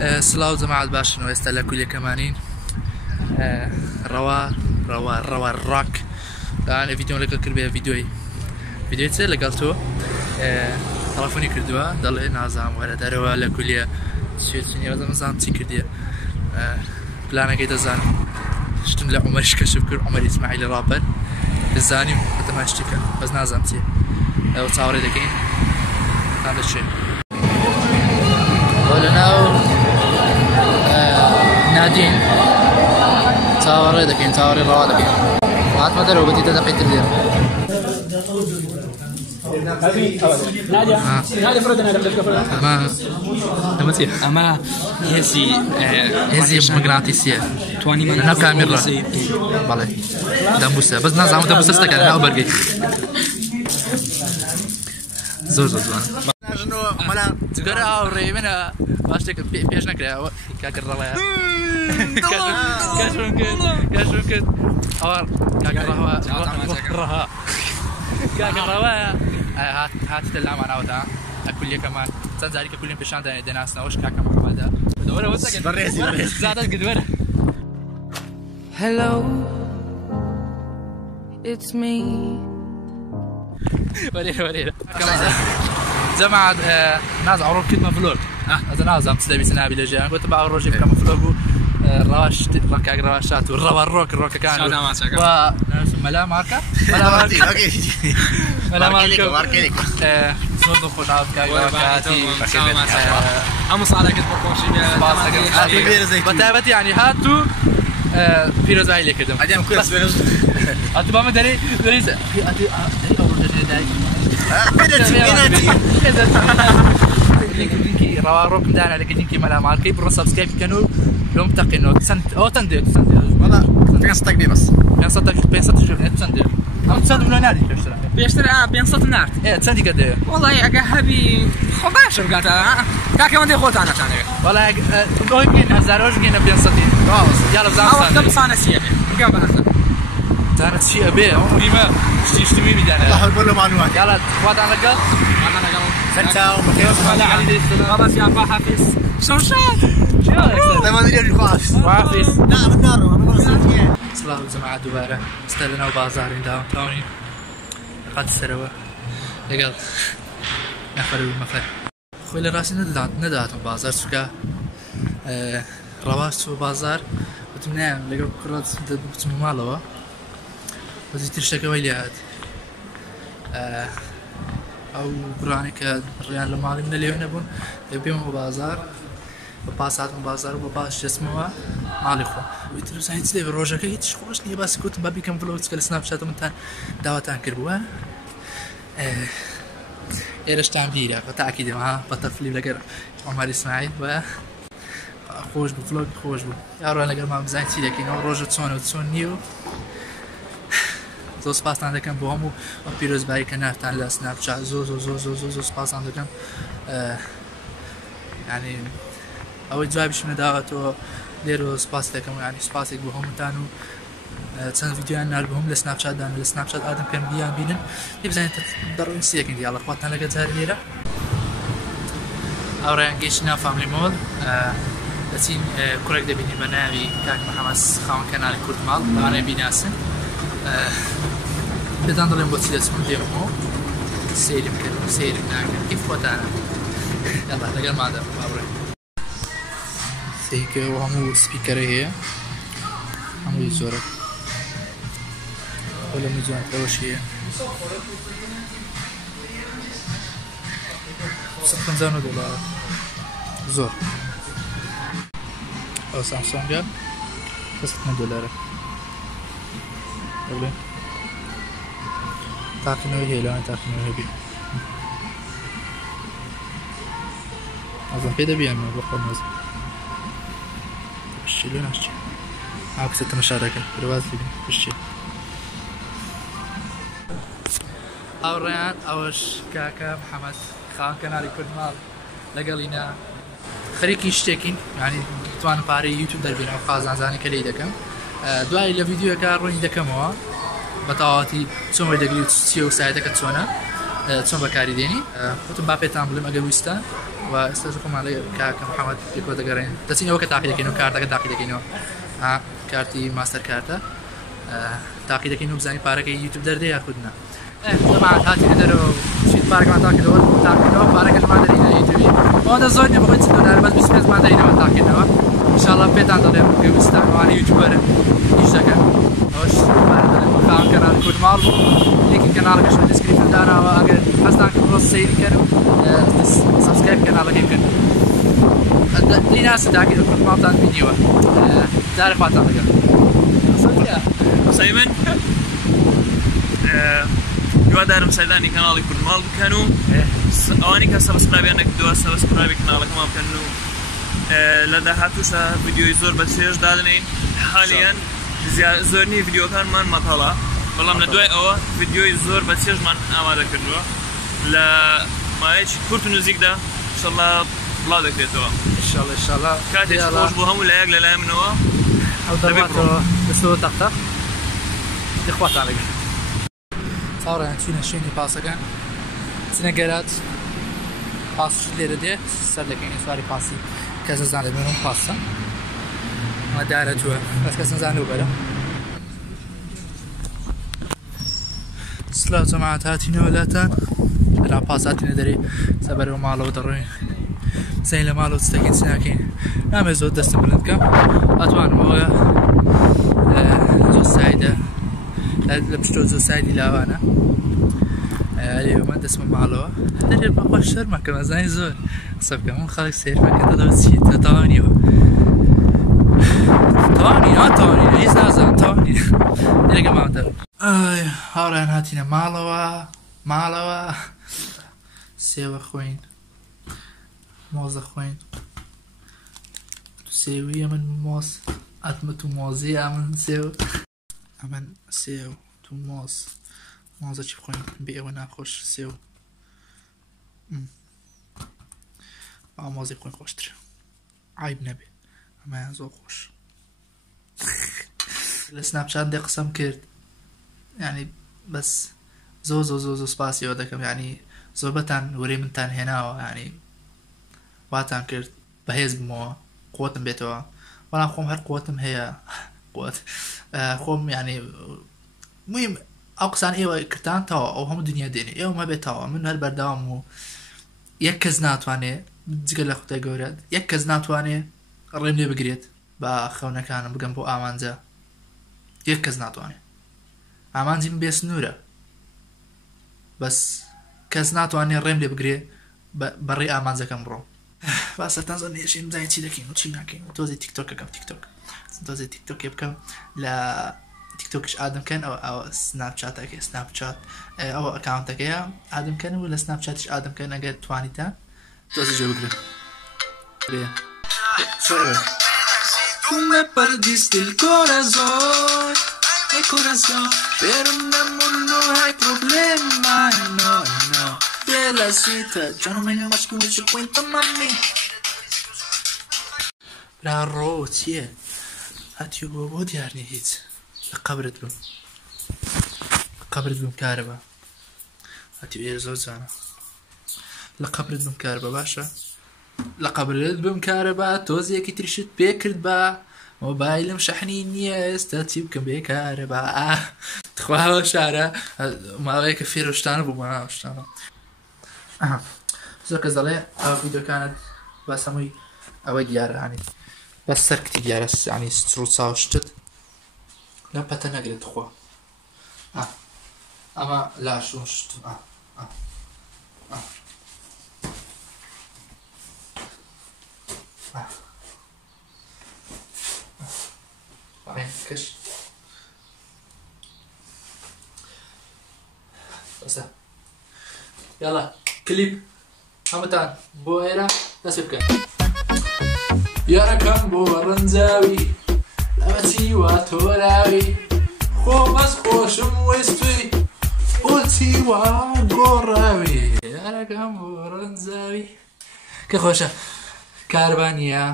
سلااو جەماعەت باشن ئێستا لە کولێکەمانین ڕەوا ڕاک لەوانێ ڤیدیۆم لەگەڵ کردبێ ڤیدیۆی چێ لەگەڵ تۆ تەلەفۆنی کردووە دەڵێ نازانم وەرە دەرەوە لە کولێ چێنی نەزانم چی کردیە پلانەکەی دەزانم شتم لە عومەریش کەشف کرد عومەری ئیسماعیلی ڕاپەر دەزانیم بەتەمای شتێکە بەس نازانم چیە ئەوە چاوەڕێ دەکەین تا دەچێت لەناو نادین چاوەڕێ دەکەین چاوەڕێ ڕەوا دەکەین هاتمە دەرەوە بەدیتە دەقەی تر لێرە ئەمە هێزی مەگناتیسیە توانیمان لەناو کامێرە بەڵێ دەمبوسە بەس نازانم دەمبوسە دەکەن لەناو بەرگەی زۆر جوان جگەرە ئاوڕێ منە باش شتێک پێش نەکرایەوە کاکە ڕەوایە کەشم کرد ئەوە کاکە ڕەوایە هاتیتە لاماناوەدا ئەکولیەکەمان چەند جاریکە کولیم پیشان دەناسنەوەش کاکە محەممەدە بەدەوەرەوە زادت گدوەرە Hello, it's me. وريرة جماعة ناس عروض كلمة فلوق هذا نازم تسلبي سنابي لجان كنت بقى الروج كم فلوق رواش ركاك رواشات والروك كان و ملا ماركة ملا ماركة صوت خوش عاد كاغاتي ئەم ساڵێکت بەخۆشی بتابت يعني هاتو پیرۆزایی لێ کردم ئەتو بامە دەرێ لینکی ڕەوا ڕۆکم دانا لەگە لینکی مەلا مارکەی بڕۆ سەبسکرایب بکەن و لۆم تەقینەوە ئەوە چەند دێت ئەم چەند بنەوە نادی پێشتر 500 نرد چەندیکە دەوێت وڵی ئەگە هەبی خۆ باشە بگاتە کاکەوەندەی خۆتان نەتانەوێت وڵای ئەوی بگەین هەزارۆش بگەینە 500 یاڵە ئەوە بسانە چیە بێ بگەم بەهەزە زانە چیە بێ ئەو ریمە شتیشتمی بیدانە یاڵە خواتان لەگەڵ سەرچاو خلاص يا أبا حافظ شوشات وعافيس سلام جماعة دوباره استلنا وبازارين داون تاونين قد سروا لقال نفر المفر خويل راسي نداتم بازار سكا رواس بازار وتمنام لقال كرات بتم مالوا وزي تشتكي ويليات أو برانك الريال المالي من اللي هنا بون يبيعون بازار بباسات من بازار وباش جسمه مالي خو ويترو سايت سليف روجا كي تشخوش ني بس كنت بابي كم فلوس كل سناب شات من تان دعوتان كربوا ايرش تعبير فتاكيد معها بطفلي لقر عمر اسماعيل و خوش بفلوق خوش بو يا رو لقر ما بزاين تي لكن روجا تسون نيو زۆر سپاسان دەکەم بۆ هەموو پیرۆزبایی کە نافتان لە سناپچات زۆر سپاسان دەکەم ینی ئەوەی جوابیش نەداوەتەوە لێرە سپاس دەکەم ینی سپاسێک بۆ هەمووتان و چەند ڤیدیۆیان نال بۆ هەم لە سناپچاتدان لە سناپچات ئادەم کەم بیان بینن پێ بزانێت دەڕۆین سیەکەین دیاڵە خواتان لەگە جار لێرە ئەوڕێیان گەیشتینە فامیلی مۆڵ دەچین کوڕێک دەبینی بە ناوی کاک محەممەد خاوەن کەناڵی کورتماڵ لەوانەیە بیناسن بدان دڵێن بۆچی دەچمون دێمەوە سەیرم کردم سەیرم ناکەم کیف خۆتانە یاڵا لەگەڵ مادەم باڕێ سەیکە هەموو سپیکەرە هەیە هەمووی زۆرە بۆ لە میجوانەوەش هەیە 150 دلار زۆر ئەو سامسۆنگە 100 دلارە بله تاقینەوەی هەیە لەوان تاقینەوە هەبی ئەزم پێ دەبیانەوە بۆ خۆ نەزم پشتی لێ ناشتێ ئاکسە تەمەشا دەکەن پرواز دەبین پشتی ئەوڕێیان ئەوەش کاکە محەممەد خاوەن کەناڵی کورتماڵ لەگەڵینە خەریکی شتێکین ینی توانم پارەی یوتیوب دەربێنەوە خازانزانی کە لێی دەکەم دوای لە ڤیدیۆەکە ڕوونی دەکەمەوە بە تەواوەتی چۆن وەی دەگری چیە و سایتەکە چۆنە چۆن بەکاری دێنی وتم با پێتان بڵێم ئەگەر ویستە واستاذكم علي كاك محمد يكو دقرين تسيني وقت تاقي دكينو كارتا تاقي دكينو كارتي ماستر كارتا تاقي دكينو بزاني بارك يوتيوب دردي ياخذنا طبعا هاتي ندرو شيت بارك ما تاقي دو بارك ما درينا يوتيوب وانا زودني بغيت $6 بس بس ما درينا ما تاقي ان شاء الله بيت عند اليوم قبستان وانا يوتيوبر يشتغل وش خام كنال كود مال لينك كنال كش بالديسكريبشن دانا واگر حسنا كروس سيدي كانوا سبسكرايب كنال يمكن دي ناس تاكي كود مال تاع فيديو دار فاتا لقى سايمن يوادارم سايداني كنالي كود مال كانوا اواني كسبسكرايب انك دو سبسكرايب كنالك ما كانوا لدى هاتوشا فيديو زور بتشيش دادنين حاليا زورني فيديو كان من مطالع والله من دوای ئەوە ڤیدیۆی زۆر بە چێژمان ئامادە کردووە لە مایەکی کورت و نزیکدا ئینشەڵڵا بڵاو دەکرێتەوە ئینشەڵڵا کاتێک خۆش بۆ هەموو لایەک لەلایە منەوە ئەو دەبێتەوە بەسەوە تەختە دەخواتان لەگەڵ چاوەڕێیان چوونە شوێنی پاسەکان چنە گەرات پاسش لێرە دێ سەر دەکەین سواری پاسی کەس نەزانێت بێنەوە پاسە ئەمە دارەتووە بەس کەس نەزانێ وبەرە سلااو جەماعەت هاتینەوە لاتان لەلا پاس هاتینە دەرێ سەبەرەوە ماڵەوە دەڕۆین زەین لە ماڵەوە چتەکەین چ ناکەین نامێت زۆر دەستم بلند بکەم ئەتوانمەوە زۆر سایدە لە پشتۆ زۆر سایدی لاوانە لێوەمە دەستمە ماڵەوە دەرێ بەخۆش شەرمەکەم ئەزانی زۆر قسە بکەم ئەم خەڵک سێرمەکە دەدەوە چیتە تاوانیەوە تاوانی ناتاوانین هیچ نازانم تاوانین لێرەکە ماوەتە هاوڕێیان هاتینە ماڵەوە سێوە خوێن مۆزە خوێن سێوی ئەمن مۆز ئەتمەت و مۆزی ئەمن سێو ئەمن سێو تو مۆزە چی بخۆین بێ ئەوە ناخۆش سێو ئەو مۆزی بخۆین خۆشترە عیب نەبێ ئەمەیان زۆر خۆش لە سناپچات دێ قسەم کرد یعنی بەس زۆر سپاسیەوە دەکەم یعنی زۆربەتان وەرەی منتان هێناوە یعنی واتان کرد بەهێز بمەوە قوتم بێتەوە بەڵام خۆم هەر قوتم هەیە خۆم یعنی مهم ئەو قسان ئێوە کردان تەوا ئەو هەموو دنیا دێنێ ئێوە مەبێتەوە من هەر بەردەوام و یەک کەس ناتوانێ جگە لە خوتای گەورەت یەک کەس ناتوانێ ڕێم لێ بگرێت بە خەونەکانم بگەم بۆ ئامانجە یەک کەس ناتوانێ ئامانجیم بێ سنوورە بەس کەس ناتوانێ ڕێم لێ بگرێ بەڕێ ئامانجەکەم بڕۆ باسەتان زۆر نێشین بزانین چی دەکەین و چی ناکەین تۆزی تیکتۆکەکەم تۆزی تیکتۆکێ بکەم لە تیکتۆکش ئادەمکەن ئەو سناپچاتەکە سناپچات ئەوە ئەکاونتەکەیە ئادەمکەن و لە سناپچاتش ئادەمکەن ئەگەر توانیتە تۆزی جێ بگرن Tú me perdiste el corazón, pero mi amor no hay problema, no. De la cita, yo no me llamo más que mucho cuento, mami. La روتيه هاتيو بابا ديارني هيت قبرت بم كهرباء هاتيو ايرزو زانا لقبرت بم كهرباء باشا لقبرت بم كهرباء توزيكي ترشت بيكرد با موبايلم شحني نية استاتي بكم بكهرباء تخواها شعره ما غير كفير وشتانا بوما وشتانا زۆر کەس دەڵێ ئەو ڤیدیۆکانت باس هەمووی ئەوەی دیارە ینی بەس سەرکتی دیارە ینی سروو چاو شتت لەم پەتە نەگرێت خۆ ئەمە لاشون شتم کەش بەسە یاڵا کلیپ هەمووتان بۆ ئێرە دەست بکەن یارەکەم بۆ ڕەنجاوی ئەمە چی وا تۆراوی خۆ بەس خۆشم وێستوی بۆچی وا گۆڕاوی یارەکەم بۆ ڕەنجاوی کە خۆشە کاربان نییە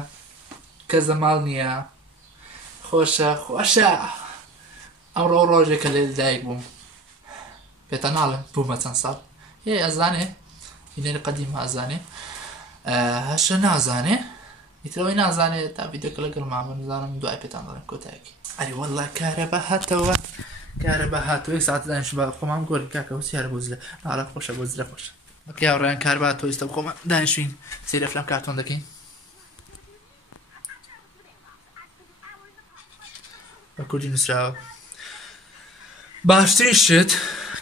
کەس لە ماڵ نییە خۆشە ئەمڕۆ ڕۆژێکە لێ دایک بووم پێتە ناڵم بوومە چەند ساڵ ئەزانێ هینەری قەدیمە ئەزانێ هەشە نازانێ ئیترەوەی نازانێت تا ڤیدیۆکە لەگەڵ مامە نزانم دوای پێتان دەڵێم کۆتایەکی ئەری وەڵڵا کارە بە هاتەوە کارە بە هاتووە ساعت دانیش بە خۆمان گۆری کاکە وسیارە بۆ زلە ناڵە خۆشە بۆ زلە خۆشە بەکە هاوڕێیان کار بە هاتەوە ئێستا خۆمان دانیشتین سەیری ئەفلام کارتۆن دەکەین بە کوردی نووسراوە باشترین شت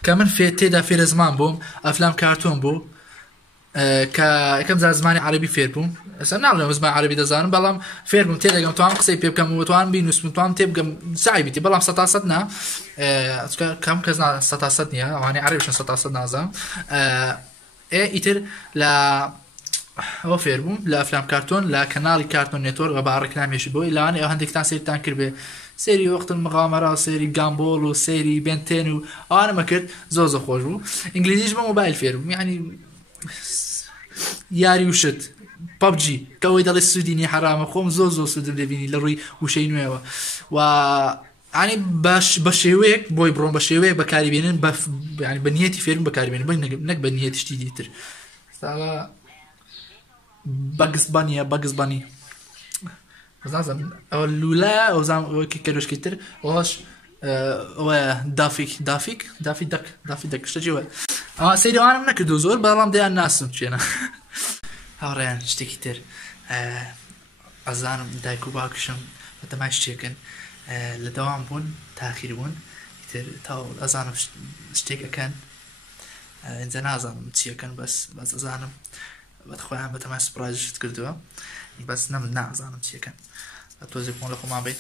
کە من تێدا فێرە زمان بووم ئەفلام کارتۆن بوو کە یەکەم جار زمانی عەرەبی فێر بووم ئێستا ناڵێم زمانی عەرەبی دەزانم بەڵام فێر بووم تێدەگەم توانم قسەی پێ بکەم و توانم بینووسم توانم تێ بگەم سعی بیتی بەڵام 100% نا کەم کەس 100% نییە ئەوانەی عەرەبیشن 100% نازانم ئیتر لە ئەوە فێر بووم لە ئەفلام کارتۆن لە کەناڵی کارتۆن نێتوۆرک بە ڕێکلامێکی بۆی لەوانەیە ئەو هەندێکتان سەیرتان کرد بێ سێری وەقت المغامرە و سێری گامبۆڵ و سێری بێنتێن و ئەوانەمە کرد زۆر زۆر خۆش بوو ئینگلیزیش بە مۆبایل فێر بووم یعنی یاری وشت پەبجی کەوەی دەڵێ سوودینی حرامە خۆم زۆر زۆر سوودم دەبینی لە ڕووی وشەی نوێەوە و ینی بە شێوەیەک بۆی بڕۆم بە شێوەیەک بەکاریبێنن بە نیەتی فێرم بەکاریبێنن نەک بە نیەتشتی دیتر بەگزبانی نازانم ئەوە لولایە ئەو زانکە کەرۆشکی تر ئەوەش ئەوە دافی دەک شتێکی وە ئەوە سەیرەوانم نەکردو زۆر بەڵام دەیان ناسم چێنە هاوڕێیان شتێکی تر ئەزانم دایک و باوکشم بەتەمای شتێکن لە دەوام بوون تاخیر بوون تر تا ئەزانم شتێکەکەن ئینجا نازانم چیەکەن بەس ئەزانم بەخۆیان بەتەمای سپرایزشت کردووە بەس نازانم چیەکەن تۆزێک بۆن لە خۆمان بێت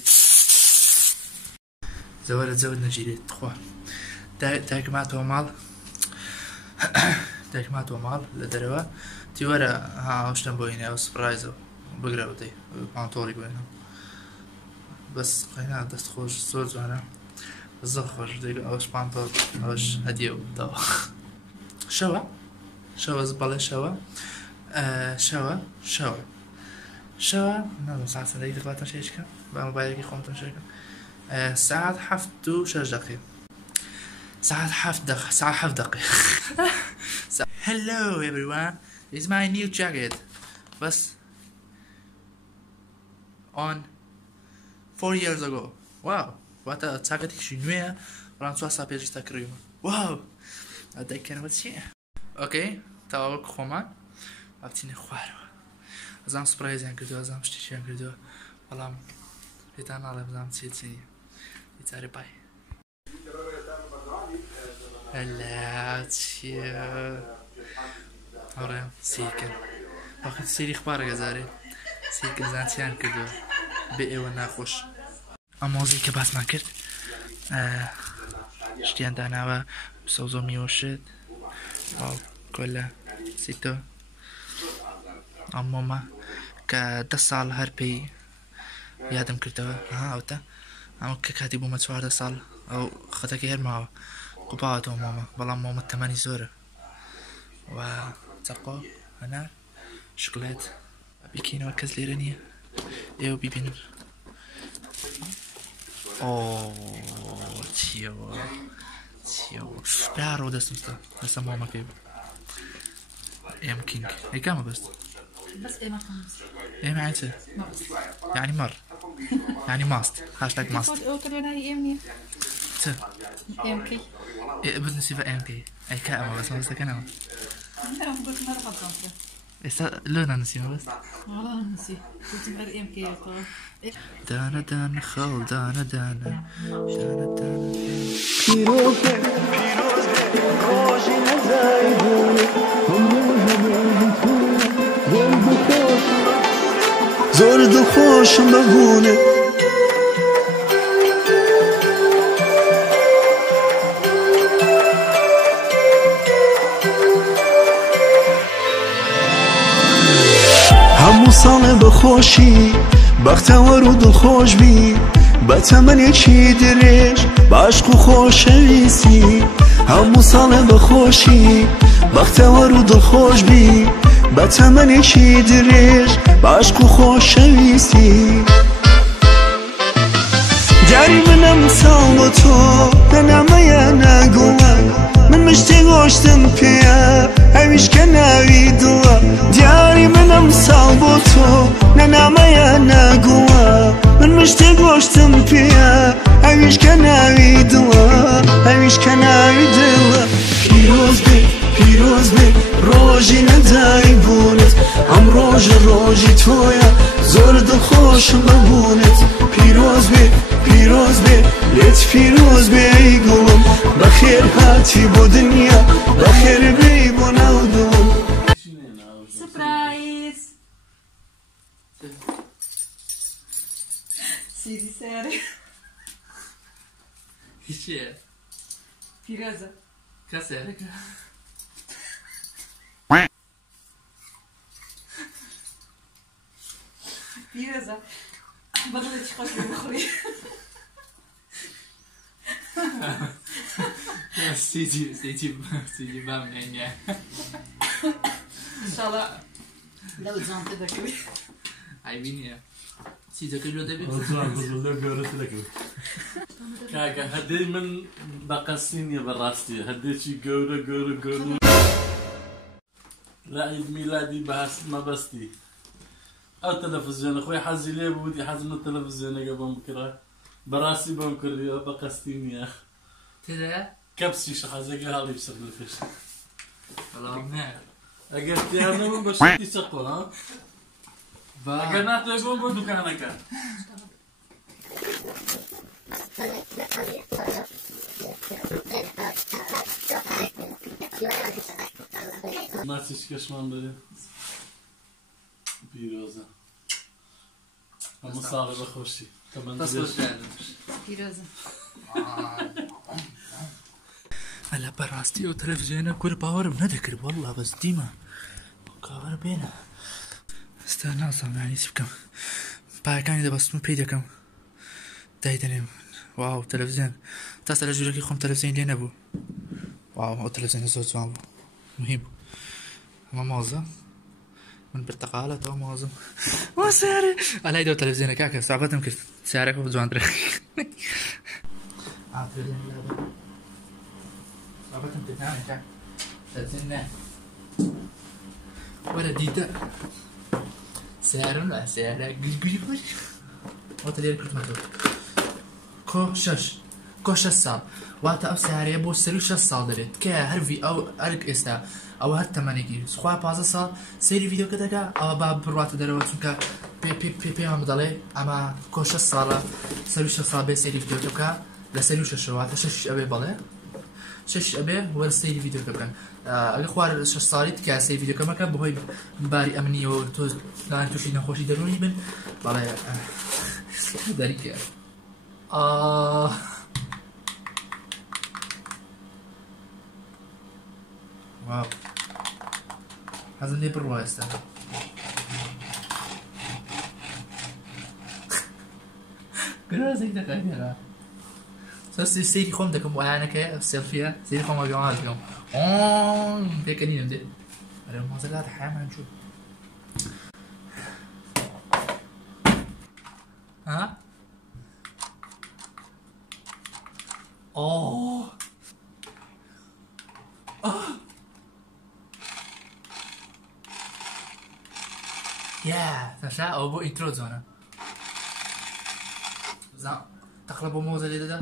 زەوەرە جەوت نەگیرێت خوا دایکماتەوە ماڵ لە دەرەوە تیوەرە هاشتم بۆ هینە ئەو سپرایزە بگرەوە دەی پانتۆڵی بۆێنم بەس قەینا دەست خۆش زۆر جوانە زۆر خۆش دەیگە ئەوش پانتۆڵ ئەوش هەدیە داوە شەوە بەڵێ شەوە نازم ساعت سەدەی دەخواتم شێشکە بە مۆبایلێکی خۆمتم شێکم ساعت 7:06 ساعت 7 دقيقة Hello everyone, this is my new jacket was on 4 years ago. Wow, what a jacket شنوية وران سواسا بيجي تكريم. Wow, هذا كان وشيء. Okay, تاوك خمان وابتيني خوارو. أزام سبرايز يعني كردو أزام شتيش يعني كردو. والله بيتان على أزام تيجي يتاري باي. هلا تشيا هورا سيكن وقت سيري اخبار غزاري سيكن زانتيان كردو بئي وناخوش اموزي كباس ما كرد شتيان داناوا بسوزو ميوشد او كلا سيتو اموما كدا سال هر بي يادم كردو اوتا امو كاتبو ما 4 سال او خطاكي هر ماوا قبعته ماما بلام ماما التماني زورة وتقو هنا شوكولات بيكينا وكز ليرانية ايو بيبينو اوه تيو بيعرو دستا ماما كيب ايم كينج اي كاما بس ايم خمس ايم عينسة يعني مر يعني ماست هاشتاج ماست MK بس نسيبها MK أي كائن بس ما بس أنا لا قلت ما راح أطلع إسا لونا نسيبها بس والله نسي قلت مرة MK دانا خال دانا روجي نزايدوني زرد خوش مبونه همو ساڵێ بەخۆشی بەختەوەر و دڵخۆش بی بە تەمەنێکی درێژ باشق و خۆشەویستی هەموو ساڵێ بەخۆشی بەختەوەر و دڵخۆش بی بە تەمەنێکی درێژ باشق و خۆشەویستی دیاری منم ساڵ بۆ تۆ نەنامەیە ناگوڵە من مشتی گۆشتم پێە ئەویش کە ناوی دڵە دیاری منم تۆ نەنامەیە ناگووە من مشتێ گۆشتم پێیە ئەویش کە ناوی دڵە ئەویش کە ناوی دڵە پیرۆز بێ ڕۆژی نەدای بوونت ئەم ڕۆژە ڕۆژی تۆیە زۆر دڵخۆشم بەبوونت پیرۆز بێ لێت پیرۆز بێ ئەی گوڵم بەخێر هاتی بۆ دنیا بەخێر بێی بۆ ناو دڵم سپرایز سیدی سێری هیچیە پیرۆزە کە سێرەکە پیرۆزە بەدڵێکی خۆش بخۆی سیدی بام نێنیە ئینشاڵڵا لەو جانتە دەکەوێت ئایبینیە سیدەکە لۆ دەبێت کاکە هەدەی من بەقەسی نییە بەڕاستی هەدێکی گەورە لە عید میلادی بەهاست مەبەستی ئەو تەلەڤیزیۆنە خۆی حەزی لێ بوودی حەزم لە تەلەڤیزیۆنەکە بۆم بکڕە بەڕاستی بۆم کردیەوە بەقەستی نییە تێدایە کەپسیش حەزەکە هەڵی بسەر لەکەش بەڵام نە ئەگەر تیانەبووم بە شتی چەقۆ ئەگەر ناتوێت بۆم بۆ دوکانەکە ماچیش کەشمان بەرێ پیرۆزە هەموو ساڵە بەخۆشی پیرۆزە ئەلا بەڕاستی ئەو تەلەڤیزیۆنە کورد باوەرم نەدەکرد وەڵڵا بەس دیمە کاوەرە بێنە ئێستا نازانم چی بکەم پایەکانی دەبەستم و پێی دەکەم دایدەنێم واو تەلەڤیزیۆن تاستا لە ژوورەکەی خۆم تەلەڤیزیۆن لێ نەبوو واو ئەو تەلەڤیزیۆنە زۆر جوان بوو مهم بوو ئەمە مۆزە من برتقالە تۆ مۆزم وا سیارە ئەلای دەو تەلەڤیزیۆنە کاکە سابەتم کرد سیارەکە بە جوانترە سابەتم کرد نامێ کاک تەلەڤیزیۆن نە وەرە دیتە سیارم لا سیارە گوی بۆش واتە لێر کردمەتەوە کۆ 6 ساڵ واتە ئەو سیارەیە بۆ 6 ساڵ دەرێت کە هەروی ئەو ئەرک ئێستا ئەوە هەر تەمەنێکی خوا 15 ساڵ سەیری ڤیدیۆکە دەکا ئەوە با بڕاتە دەرەوە چونکە پێم دەڵێ ئەمە کۆ 6 ساڵە 6 ساڵ بێ سەیری ڤیدیۆکە بکە لە سەری 6 واتە 6 ئەبێ بەڵێ 6 ئەبێ وەرە سەیری ڤیدیۆکە بکەن ئەگە خوار 6 ساڵیت کە سەیری ڤیدیۆکە مەکە بەهۆی باری ئەمنیەوە تۆ لایەن تووشی نەخۆشی دەرونی بن بەڵێ دەریکە واو حەزم لێ بڕوا ئێستا گرازێک دەکەێرا سەیری خۆم دەکەم وایانەکە سێلفیە سەیری خۆمە گەڵا دەکەم پێکەنینم دێ ئەرە مۆزەلات حیامان چوو ها تەشا ئەو بۆ ئینترۆ جۆنە تەقلە بۆ مۆزە لێ دەدا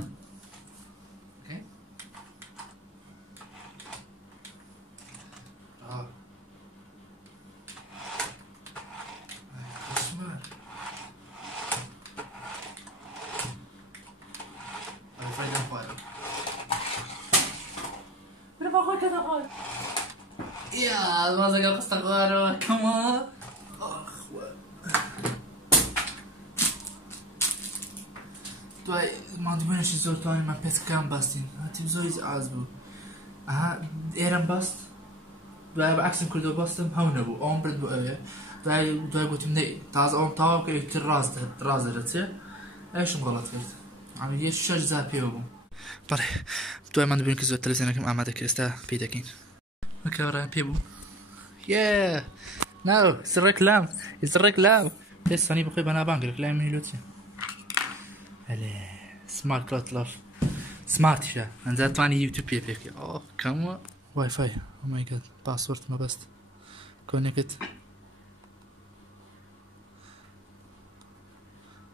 يا المازق القصة غارة كمان دوای مادوێنشی زۆر توانیمان پێسکان باستین هاتیم زۆری ئاز بوو ئەها ئێرەم باست دوای بە عکسم کردەوە باستم هەو نەبوو ئەوم برد بۆ ئەوێ دوای گوتیم نەی تازە ئەوم تاوا بکە یەکتر ڕاز دەرەچێ ئەوشم غەڵەت کرد عەمەلیە 6 جار پێوە بووم بەڵێ دوای مادوێن کە زۆر تەلەڤیزیۆنەکەم ئامادە کرد ئێستا پێی دەکەین وەکەوەڕیان پێ بوو ناو سڕێکلام سڕێکلام پێستانی بخۆی بەنابانگ ڕێکلامی میلۆچێ هەلێ سمارت کلات لاف سمارتیشە ئەنجا توانی یوتیوب پێ پێکە کەموە وای فای ئۆمای گاد پاسوەرد مەبەست کۆنێکت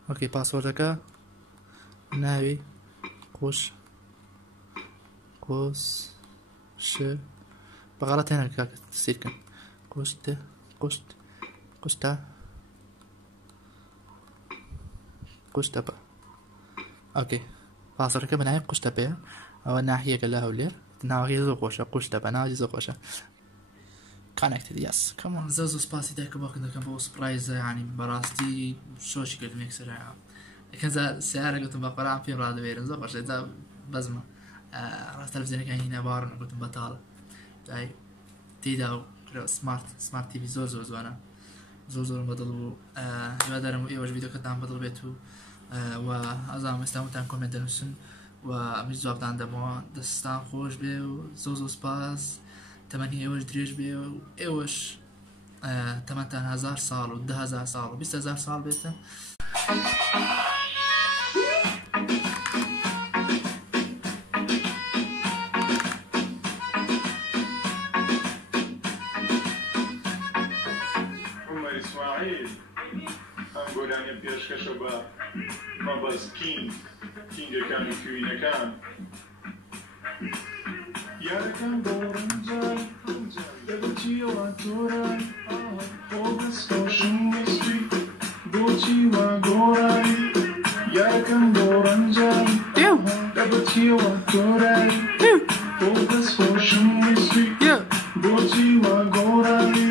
اوكي باسوردەکە ناوی قوش بەغەڵەت هێنا کاکە سیرکەن قوشتەپە اوكي پاسوردەکە بە ناوی قوشتەپەیە ئەوە ناحیەکە لە هەولێر ناوەکەی زۆر خۆشە قوشتەپە ناوی زۆر خۆشە connected yes come on زۆر سپاسی دایکە باوکم دەکەم بۆ سپرایزە یعنی بەڕاستی شۆشی کردم یەکسەرە کەنجا سیارە گوتم بە قەرام پێم ڕادەوێرن زۆر باشە جا بەزمە ڕاست تەلەڤیزیۆنەکانی هینە باڕن گوتم بەتاڵە دای تێدا سمارت تیڤی زۆر جوانە زۆرم بەدڵ بوو هیوادارم و ئێوەش ڤیدیۆکەتان بەدڵ بێت و ئەزانم ئێستا هەمووتان کۆمنت دەنووسن و ئەمیش جوابتان دەمەوە دەستان خۆش بێ و زۆر سپاس تەمەنی ئێوەش درێژ بێ و ئێوەش تەمەنتان 1000 ساڵ و 10,000 ساڵ و 20,000 ساڵ بێتە گۆرانی پێشکەشە بە مەبەز کینگەکانی کوینەکان یارەکان بۆ ڕەنجان دەبچیەوە تۆران خۆبەس خۆشم وەستی بۆچی وا گۆڕای یارەکەم بۆ ڕەنجان دەبچیەوە تۆرای خۆبەس خۆشم وەستی بۆچی وا گۆڕای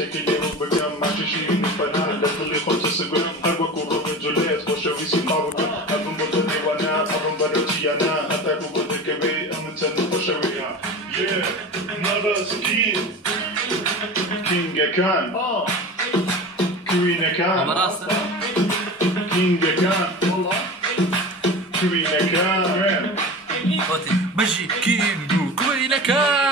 چێکی لێو بگەم ماشیشی پەنا لە دڵی خۆتە سگوێم هەر وەکو ڕۆگە جولێت خۆشەویستی پاوەکەم هەبم بۆ تە نێوانە ئەبم بەرەوچیانە هەتاکو بۆ دەکەوێ ئەمن چەند خۆشەویە مەبەس کینگەکان کوینەکان کینگەکان کوینەکان بەژی کینگ و کوینەکان